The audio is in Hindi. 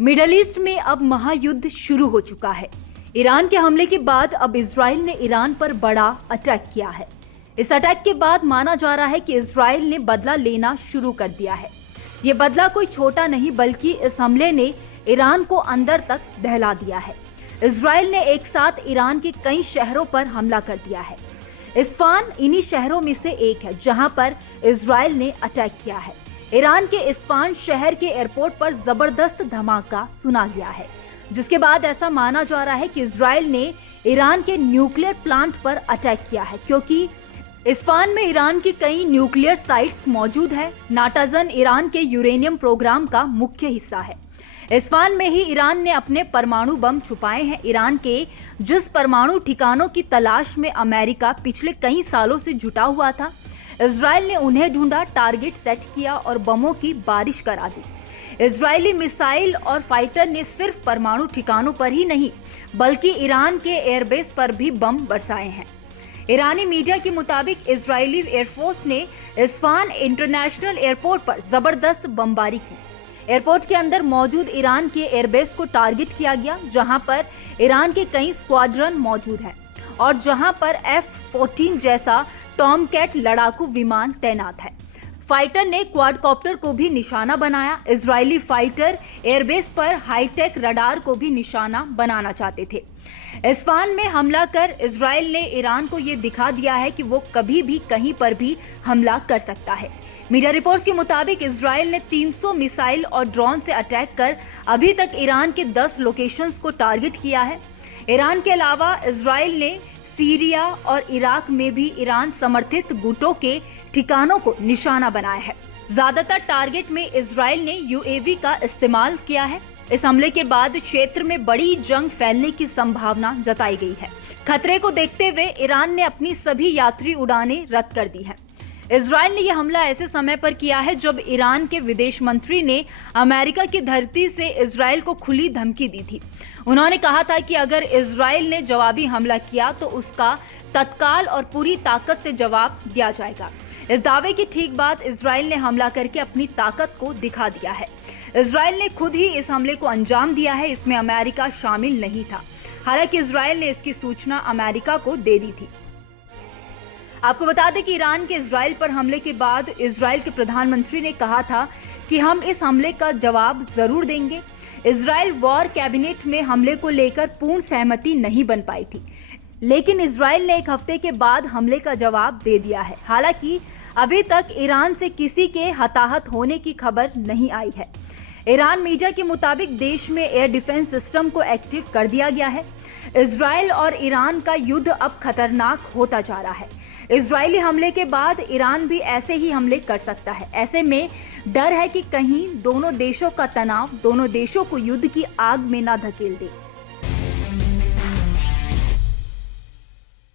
मिडल ईस्ट में अब महायुद्ध शुरू हो चुका है। ईरान के हमले के बाद अब इजराइल ने ईरान पर बड़ा अटैक किया है। इस अटैक के बाद माना जा रहा है कि इजराइल ने बदला लेना शुरू कर दिया है। ये बदला कोई छोटा नहीं बल्कि इस हमले ने ईरान को अंदर तक दहला दिया है। इजराइल ने एक साथ ईरान के कई शहरों पर हमला कर दिया है। इस्फान इन्हीं शहरों में से एक है जहां पर इजराइल ने अटैक किया है। ईरान के इस्फान शहर के एयरपोर्ट पर जबरदस्त धमाका सुना गया है, जिसके बाद ऐसा माना जा रहा है कि इजराइल ने ईरान के न्यूक्लियर प्लांट पर अटैक किया है, क्योंकि इस्फान में ईरान की कई न्यूक्लियर साइट्स मौजूद है। नाटाजन ईरान के यूरेनियम प्रोग्राम का मुख्य हिस्सा है। इस्फान में ही ईरान ने अपने परमाणु बम छुपाए हैं। ईरान के जिस परमाणु ठिकानों की तलाश में अमेरिका पिछले कई सालों से जुटा हुआ था, इजराइल ने उन्हें ढूंढा, टारगेट सेट किया और बमों की बारिश करा दी। इजरायली मिसाइल और फाइटर ने सिर्फ परमाणु ठिकानों पर ही नहीं बल्कि ईरान के एयरबेस पर भी बम बरसाए हैं। ईरानी मीडिया के मुताबिक इजरायली एयरफोर्स ने इस्फान इंटरनेशनल एयरपोर्ट पर जबरदस्त बमबारी की। एयरपोर्ट के अंदर मौजूद ईरान के एयरबेस को टारगेट किया गया, जहां पर ईरान के कई स्क्वाड्रन मौजूद हैं और जहां पर F-14 जैसा टॉमकैट लड़ाकू विमान तैनात है। फाइटर ने क्वाडकॉप्टर को भी निशाना बनाया। इजरायली फाइटर एयरबेस पर हाईटेक रडार को भी निशाना बनाना चाहते थे। इस्फान में हमला कर इजराइल ने ईरान को ये दिखा दिया है कि वो कभी भी कहीं पर भी हमला कर सकता है। मीडिया रिपोर्ट्स के मुताबिक इजराइल ने 300 मिसाइल और ड्रोन से अटैक कर अभी तक ईरान के 10 लोकेशंस को टारगेट किया है। ईरान के अलावा इजराइल ने सीरिया और इराक में भी ईरान समर्थित गुटों के ठिकानों को निशाना बनाया है। ज्यादातर टारगेट में इजराइल ने यूएवी का इस्तेमाल किया है। इस हमले के बाद क्षेत्र में बड़ी जंग फैलने की संभावना जताई गई है। खतरे को देखते हुए ईरान ने अपनी सभी यात्री उड़ानें रद्द कर दी हैं। इजराइल ने यह हमला ऐसे समय पर किया है जब ईरान के विदेश मंत्री ने अमेरिका की धरती से इजराइल को खुली धमकी दी थी। उन्होंने कहा था कि अगर इजराइल ने जवाबी हमला किया तो उसका तत्काल और पूरी ताकत से जवाब दिया जाएगा। इस दावे की ठीक बाद इजराइल ने हमला करके अपनी ताकत को दिखा दिया है। इजराइल ने खुद ही इस हमले को अंजाम दिया है, इसमें अमेरिका शामिल नहीं था। हालांकि इजराइल ने इसकी सूचना अमेरिका को दे दी थी। आपको बता दें कि ईरान के इजराइल पर हमले के बाद इजराइल के प्रधानमंत्री ने कहा था कि हम इस हमले का जवाब जरूर देंगे। इजराइल वॉर कैबिनेट में हमले को लेकर पूर्ण सहमति नहीं बन पाई थी, लेकिन इजराइल ने एक हफ्ते के बाद हमले का जवाब दे दिया है। हालांकि अभी तक ईरान से किसी के हताहत होने की खबर नहीं आई है। ईरान मीडिया के मुताबिक देश में एयर डिफेंस सिस्टम को एक्टिव कर दिया गया है। इजराइल और ईरान का युद्ध अब खतरनाक होता जा रहा है। इजरायली हमले के बाद ईरान भी ऐसे ही हमले कर सकता है। ऐसे में डर है कि कहीं दोनों देशों का तनाव दोनों देशों को युद्ध की आग में ना धकेल दे।